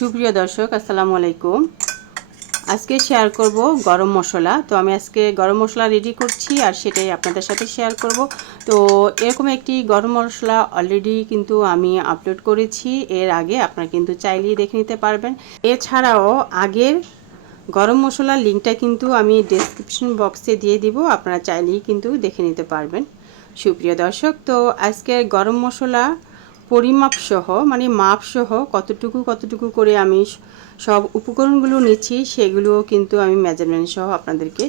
সুপ্রিয় দর্শক, আসসালামু আলাইকুম। আজকে শেয়ার করব গরম মশলা। তো আমি আজকে গরম মশলা রেডি করছি আর সেটাই আপনাদের সাথে শেয়ার করব। তো এরকম একটি গরম মশলা অলরেডি কিন্তু আমি আপলোড করেছি। এর আগে আপনারা কিন্তু চাইলেই দেখে নিতে পারবেন। এছাড়াও আগের গরম মশলার লিঙ্কটা কিন্তু আমি ডেসক্রিপশন বক্সে দিয়ে দিব। আপনারা চাইলেই কিন্তু দেখে নিতে পারবেন। সুপ্রিয় দর্শক, তো আজকের গরম মশলা পরিমাপ সহ মানে মাপ সহ কতটুকু কতটুকু করে আমি সব উপকরণগুলো নিচ্ছি সেগুলোও কিন্তু আমি মেজারমেন্ট সহ আপনাদেরকে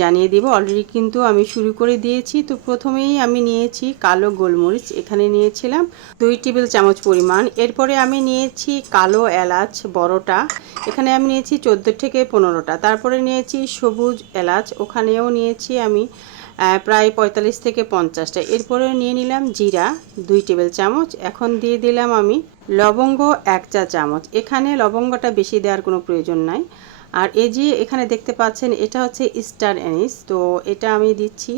জানিয়ে দিব। অলরেডি কিন্তু আমি শুরু করে দিয়েছি। তো প্রথমেই আমি নিয়েছি কালো গোলমরিচ, এখানে নিয়েছিলাম দুই টেবিল চামচ পরিমাণ। এরপরে আমি নিয়েছি কালো এলাচ বড়টা, এখানে আমি নিয়েছি চোদ্দ থেকে পনেরোটা। তারপরে নিয়েছি সবুজ এলাচ, ওখানেও নিয়েছি আমি প্রায় পঁয়তাল্লিশ থেকে পঞ্চাশটা। এরপরে নিয়ে নিলাম জিরা, দুই টেবিল চামচ। এখন দিয়ে দিলাম আমি লবঙ্গ, এক চা চামচ। এখানে লবঙ্গটা বেশি দেওয়ার কোনো প্রয়োজন নাই। আর এই যে এখানে দেখতে পাচ্ছেন, এটা হচ্ছে স্টার অ্যানিস তো এটা আমি দিচ্ছি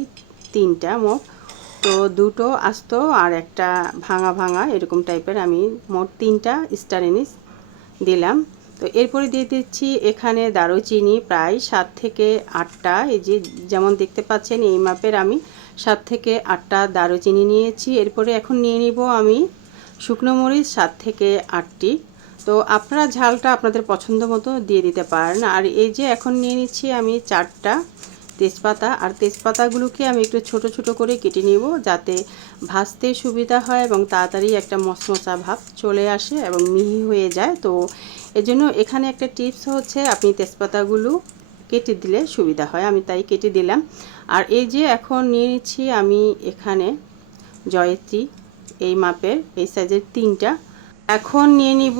তিনটা মোট। তো দুটো আস্ত আর একটা ভাঙা ভাঙা, এরকম টাইপের আমি মোট তিনটা স্টার অ্যানিস দিলাম। তো এরপরে দিয়ে দিচ্ছি এখানে দারুচিনি প্রায় সাত থেকে আটটা। এই যে যেমন দেখতে পাচ্ছেন, এই মাপের আমি সাত থেকে আটটা দারুচিনি নিয়েছি। এরপরে এখন নিয়ে নিব আমি শুকনো মরিচ সাত থেকে আটটি। তো আপনারা ঝালটা আপনাদের পছন্দ মতো দিয়ে দিতে পারেন। আর এই যে এখন নিয়ে নিচ্ছি আমি চারটা তেজপাতা। আর তেজপাতাগুলোকে আমি একটু ছোট ছোট করে কেটে নিব যাতে ভাজতে সুবিধা হয় এবং তাড়াতাড়ি একটা মশমশা ভাব চলে আসে এবং মিহি হয়ে যায়। তো এজন্য এখানে একটা টিপস হচ্ছে, আপনি তেজপাতাগুলো কেটে দিলে সুবিধা হয়। আমি তাই কেটে দিলাম। আর এই যে এখন নিয়ে নিচ্ছি আমি এখানে জয়ত্রী, এই মাপের, এই সাইজের তিনটা। এখন নিয়ে নিব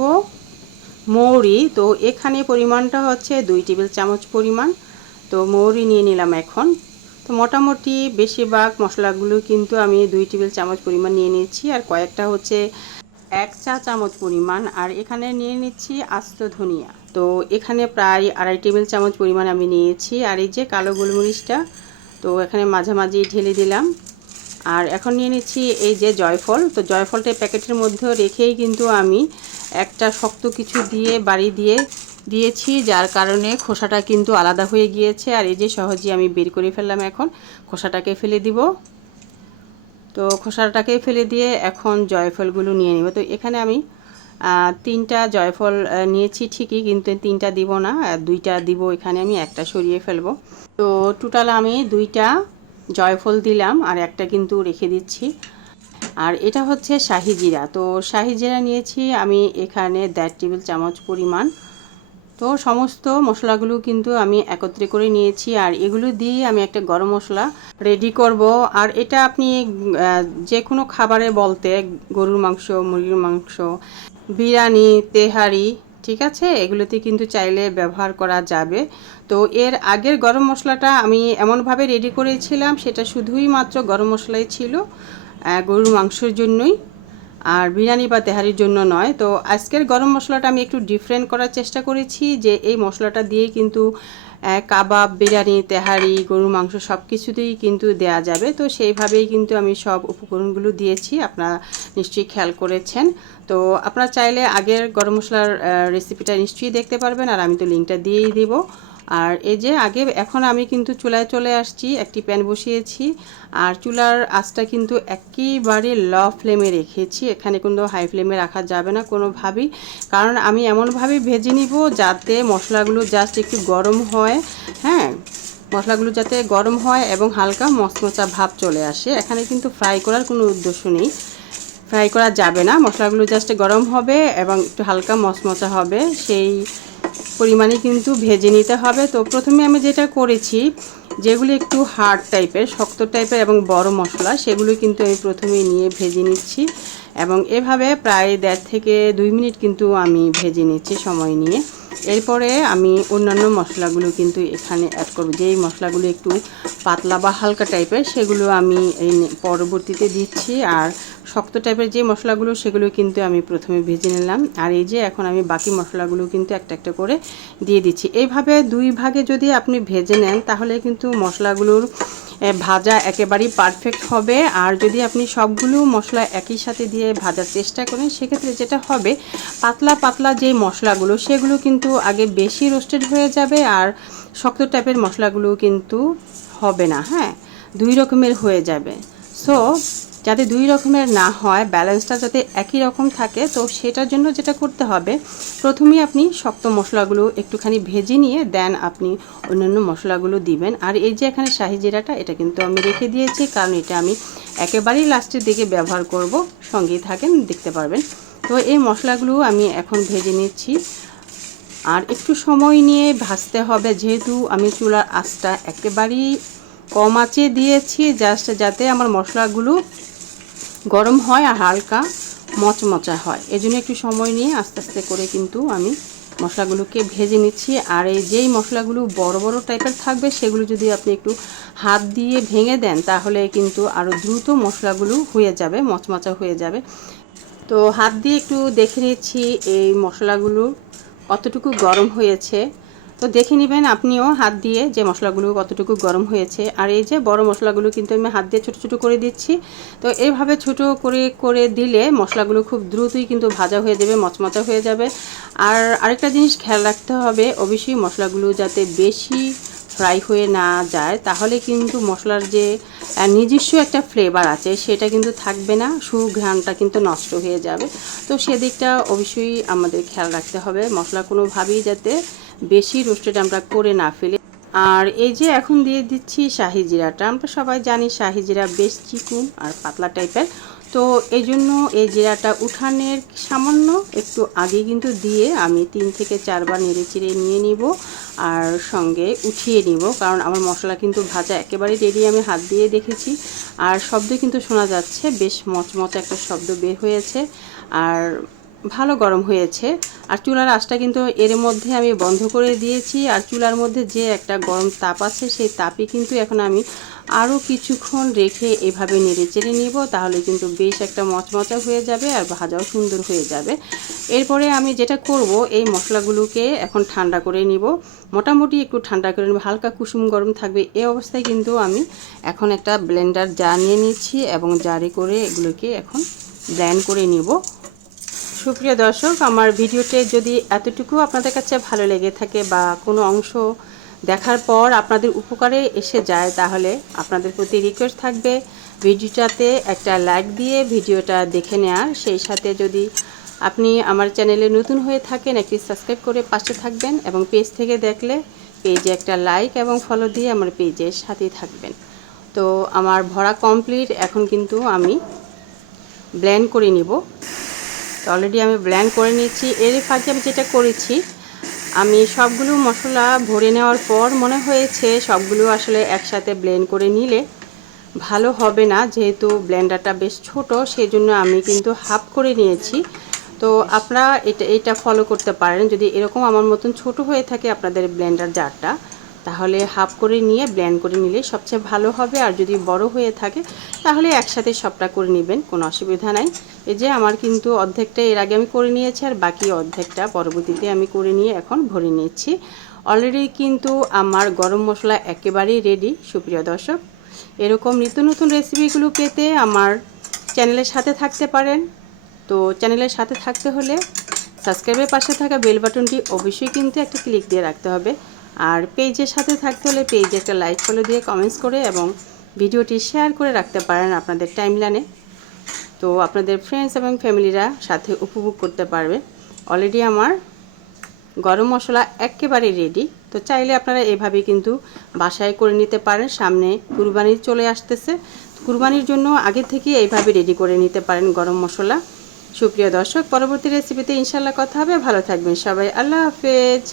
মৌরি। তো এখানে পরিমাণটা হচ্ছে দুই টেবিল চামচ পরিমাণ। তো মৌরি নিয়ে নিলাম এখন। তো মোটামুটি বেশিরভাগ মশলাগুলো কিন্তু আমি দুই টেবিল চামচ পরিমাণ নিয়ে নিয়েছি। আর কয়েকটা হচ্ছে এক চা চামচ পরিমাণ আর এখানে নিয়ে নিচ্ছি আস্ত ধনিয়া। তো এখানে প্রায় আড়াই টেবিল চামচ পরিমাণ আমি নিয়েছি আর এই যে কালো গোলমরিচটা, তো এখানে মাঝামাঝি ঢেলে দিলাম। আর এখন নিয়ে নিচ্ছি এই যে জয়ফল, তো জয়ফলটা প্যাকেটের মধ্যে রেখেই কিন্তু আমি একটা শক্ত কিছু দিয়ে বাড়ি দিয়ে দিয়েছি, যার কারণে খোসাটা কিন্তু আলাদা হয়ে গিয়েছে। আর এই যে সহজে আমি বের করে ফেললাম এখন, খোসাটাকে ফেলে দিব। তো খোসাটাকে ফেলে দিয়ে এখন জয়ফলগুলো নিয়ে নিব। তো এখানে আমি তিনটা জয়ফল নিয়েছি ঠিকই, কিন্তু তিনটা দিব না দুইটা দিব এখানে আমি, একটা সরিয়ে ফেলব। তো টোটাল আমি দুইটা জয়ফল দিলাম, আর একটা কিন্তু রেখে দিচ্ছি। আর এটা হচ্ছে শাহি জিরা। তো শাহি জিরা নিয়েছি আমি এখানে দেড় টেবিল চামচ পরিমাণ। তো সমস্ত মশলাগুলো কিন্তু আমি একত্রে করে নিয়েছি আর এগুলো দিয়ে আমি একটা গরম মশলা রেডি করব। আর এটা আপনি যে কোনো খাবারে বলতে গরুর মাংস, মুরগির মাংস, বিরিয়ানি, তেহারি, ঠিক আছে? এগুলোতে কিন্তু চাইলে ব্যবহার করা যাবে। তো এর আগের গরম মশলাটা আমি এমনভাবে রেডি করেছিলাম, সেটা শুধুই মাত্র গরম মশলাই ছিল গরুর মাংসের জন্যই। আর বিরিয়ানি বা তেহারির জন্য নয়। তো আজকের গরম মশলাটা আমি একটু ডিফারেন্ট করার চেষ্টা করেছি যে এই মশলাটা দিয়ে কিন্তু কাবাব, বিরিয়ানি, তেহারি গরুর মাংস সব কিছুতেই কিন্তু দেয়া যাবে। তো সেইভাবেই কিন্তু আমি সব উপকরণগুলো দিয়েছি। আপনারা নিশ্চয়ই খেয়াল করেছেন। তো আপনারা চাইলে আগের গরম মশলার রেসিপিটা নিশ্চয়ই দেখতে পারবেন। আর আমি তো লিঙ্কটা দিয়েই দিব। আর এই যে আগে, এখন আমি কিন্তু চুলায় চলে আসছি, একটি প্যান বসিয়েছি। আর চুলার আঁচটা কিন্তু একেবারে ল ফ্লেমে রেখেছি। এখানে কিন্তু হাই ফ্লেমে রাখা যাবে না কোনোভাবেই। কারণ আমি এমনভাবে ভেজে নিব যাতে মশলাগুলো জাস্ট একটু গরম হয় হ্যাঁ? মশলাগুলো যাতে গরম হয় এবং হালকা মচমচা ভাব চলে আসে। এখানে কিন্তু ফ্রাই করার কোনো উদ্দেশ্য নেই। ফ্রাই করা যাবে না। মশলাগুলো জাস্ট গরম হবে এবং একটু হালকা মচমচা হবে। সেই পরিমাণে কিন্তু ভেজে নিতে হবে। তো প্রথমে আমি যেটা করেছি, যেগুলি একটু হার্ড টাইপের শক্ত টাইপের এবং বড় মশলা, সেগুলো কিন্তু আমি প্রথমে নিয়ে ভেজে নিচ্ছি এবং এভাবে প্রায় দেড় থেকে দুই মিনিট কিন্তু আমি ভেজে নিচ্ছি সময় নিয়ে। এরপরে আমি অন্যান্য মশলাগুলো কিন্তু এখানে অ্যাড করব। যেই মশলাগুলো একটু পাতলা বা হালকা টাইপের সেগুলো আমি এই পরবর্তীতে দিচ্ছি। আর শক্ত টাইপের যে মশলাগুলো, সেগুলো কিন্তু আমি প্রথমে ভেজে নিলাম। আর এই যে এখন আমি বাকি মশলাগুলো কিন্তু একটা একটা করে দিয়ে দিচ্ছি। এইভাবে দুই ভাগে যদি আপনি ভেজে নেন, তাহলে কিন্তু মশলাগুলোর ভাজা একেবারেই পারফেক্ট হবে। আর যদি আপনি সবগুলো মশলা একই সাথে দিয়ে ভাজার চেষ্টা করেন, সেক্ষেত্রে যেটা হবে, পাতলা পাতলা যে মশলাগুলো, সেগুলো কিন্তু আগে বেশি রোস্টেড হয়ে যাবে আর শক্ত টাইপের মশলাগুলো কিন্তু হবে না হ্যাঁ? দুই রকমের হয়ে যাবে। সো যাতে দুই রকমের না হয় ব্যালেন্সটা যাতে একই রকম থাকে, তো সেটার জন্য যেটা করতে হবে, প্রথমেই আপনি শক্ত মশলাগুলো একটুখানি ভেজে নিয়ে দেন আপনি অন্যান্য মশলাগুলো দিবেন। আর এই যে এখানে শাহি জিরাটা, এটা কিন্তু আমি রেখে দিয়েছি, কারণ এটা আমি একেবারেই লাস্টের দিকে ব্যবহার করব, সঙ্গেই থাকেন, দেখতে পারবেন। তো এই মশলাগুলো আমি এখন ভেজে নিচ্ছি। আর একটু সময় নিয়ে ভাজতে হবে, যেহেতু আমি চুলার আঁচটা একেবারেই কম আঁচে দিয়েছি জাস্ট যাতে আমার মশলাগুলো গরম হয় আর হালকা মচমচা হয়। এই জন্য একটু সময় নিয়ে আস্তে আস্তে করে কিন্তু আমি মশলাগুলোকে ভেজে নিচ্ছি। আর এই যেই মশলাগুলো বড় বড় টাইপের থাকবে, সেগুলো যদি আপনি একটু হাত দিয়ে ভেঙে দেন, তাহলে কিন্তু আরও দ্রুত মশলাগুলো হয়ে যাবে, মচমচা হয়ে যাবে। তো হাত দিয়ে একটু দেখে নিচ্ছি এই মশলাগুলো কতটুকু গরম হয়েছে। তো দেখে নেবেন আপনিও হাত দিয়ে যে মশলাগুলো কতটুকু গরম হয়েছে। আর এই যে বড় মশলাগুলো কিন্তু আমি হাত দিয়ে ছোটো ছোটো করে দিচ্ছি। তো এইভাবে ছোট করে করে দিলে মশলাগুলো খুব দ্রুতই কিন্তু ভাজা হয়ে যাবে, মচমচা হয়ে যাবে। আর আরেকটা জিনিস খেয়াল রাখতে হবে, অবশ্যই মশলাগুলো যাতে বেশি ফ্রাই হয়ে না যায়, তাহলে কিন্তু মশলার যে নিজস্ব একটা ফ্লেভার আছে, সেটা কিন্তু থাকবে না, সুঘ্রাণটা কিন্তু নষ্ট হয়ে যাবে। তো সেদিকটা অবশ্যই আমাদের খেয়াল রাখতে হবে, মশলা কোনোভাবেই যাতে বেশি রোস্টেড আমরা করে না ফেলি। আর এই যে এখন দিয়ে দিচ্ছি শাহি জিরাটা, আমরা সবাই জানি শাহি জিরা বেশ চিকুন আর পাতলা টাইপের। তো এই জন্য এই জিরাটা উঠানের সামান্য একটু আগে কিন্তু দিয়ে আমি তিন থেকে চারবার নেড়ে চিড়ে নিয়ে নিব আর সঙ্গে উঠিয়ে নিব, কারণ আমার মশলা কিন্তু ভাজা একেবারে রেডি আমি হাত দিয়ে দেখেছি। আর শব্দ কিন্তু শোনা যাচ্ছে, বেশ মচমচা একটা শব্দ বের হয়েছে। আর ভালো গরম হয়েছে। আর চুলার আঁচটা কিন্তু এর মধ্যে আমি বন্ধ করে দিয়েছি। আর চুলার মধ্যে যে একটা গরম তাপ আছে, সেই তাপে কিন্তু এখন আমি আরও কিছুক্ষণ রেখে এভাবে নেড়ে চেড়ে নিব। তাহলে কিন্তু বেশ একটা মচমচা হয়ে যাবে আর ভাজাও সুন্দর হয়ে যাবে। এরপরে আমি যেটা করব, এই মশলাগুলোকে এখন ঠান্ডা করে নিব। মোটামুটি একটু ঠান্ডা করে নেব। হালকা কুসুম গরম থাকবে। এই অবস্থায় কিন্তু আমি এখন একটা ব্লেন্ডার জা নিয়ে নিচ্ছি এবং জারি করে এগুলোকে এখন ব্ল্যান্ড করে নিব। সুপ্রিয় দর্শক, আমার ভিডিওতে যদি এতটুকু আপনাদের কাছে ভালো লেগে থাকে বা কোনো অংশ দেখার পর আপনাদের উপকারে এসে যায়, তাহলে আপনাদের প্রতি রিকোয়েস্ট থাকবে ভিডিওটাতে একটা লাইক দিয়ে ভিডিওটা দেখে নেওয়ার। সেই সাথে যদি আপনি আমার চ্যানেলে নতুন হয়ে থাকেন, একটি সাবস্ক্রাইব করে পাশে থাকবেন এবং পেজ থেকে দেখলে পেজে একটা লাইক এবং ফলো দিয়ে আমার পেজের সাথেই থাকবেন। তো আমার ভরা কমপ্লিট এখন কিন্তু আমি ব্ল্যান্ড করে নিব। অলরেডি আমি ব্ল্যান্ড করে নিয়েছি। এর ফাঁকে আমি যেটা করেছি, আমি সবগুলো মশলা ভরে নেওয়ার পর মনে হয়েছে সবগুলো আসলে একসাথে ব্লেন্ড করে নিলে ভালো হবে না, যেহেতু ব্লেন্ডারটা বেশ ছোট সেই জন্য আমি কিন্তু হাফ করে নিয়েছি। তো আপনারা এটা এটা ফলো করতে পারেন। যদি এরকম আমার মতন ছোট হয়ে থাকে আপনাদের ব্লেন্ডার জারটা তাহলে হাফ করে নিয়ে ব্লেন্ড করে নিলে সবচেয়ে ভালো হবে। আর যদি বড় হয়ে থাকে, তাহলে একসাথে সবটা করে নেবেন, কোনো অসুবিধা নাই। এই যে আমার কিন্তু অর্ধেকটা এর আগে আমি করে নিয়েছি, আর বাকি অর্ধেকটা পরবর্তীতে আমি করে নিয়ে এখন ভরে নিচ্ছি অলরেডি কিন্তু আমার গরম মশলা একেবারেই রেডি সুপ্রিয় দর্শক। এরকম নিত্য নতুন রেসিপিগুলো পেতে আমার চ্যানেলের সাথে থাকতে পারেন। তো চ্যানেলের সাথে থাকতে হলে সাবস্ক্রাইবের পাশে থাকা বেল বাটনটি অবশ্যই কিন্তু একটা ক্লিক দিয়ে রাখতে হবে। আর পেজের সাথে থাকতে হলে পেজে একটা লাইক ফলো দিয়ে কমেন্টস করে এবং ভিডিওটি শেয়ার করে রাখতে পারেন আপনাদের টাইমলাইনে তো আপনাদের ফ্রেন্ডস এবং ফ্যামিলিরা সাথে উপভোগ করতে পারবে। অলরেডি আমার গরম মশলা একেবারে রেডি তো চাইলে আপনারা এভাবে কিন্তু বাসায় করে নিতে পারেন। সামনে কুরবানি চলে আসতেছে। কুরবানির জন্য আগে থেকে এইভাবে রেডি করে নিতে পারেন গরম মশলা। সুপ্রিয় দর্শক, পরবর্তী রেসিপিতে ইনশাল্লাহ কথা হবে। ভালো থাকবেন সবাই। আল্লাহ হাফেজ।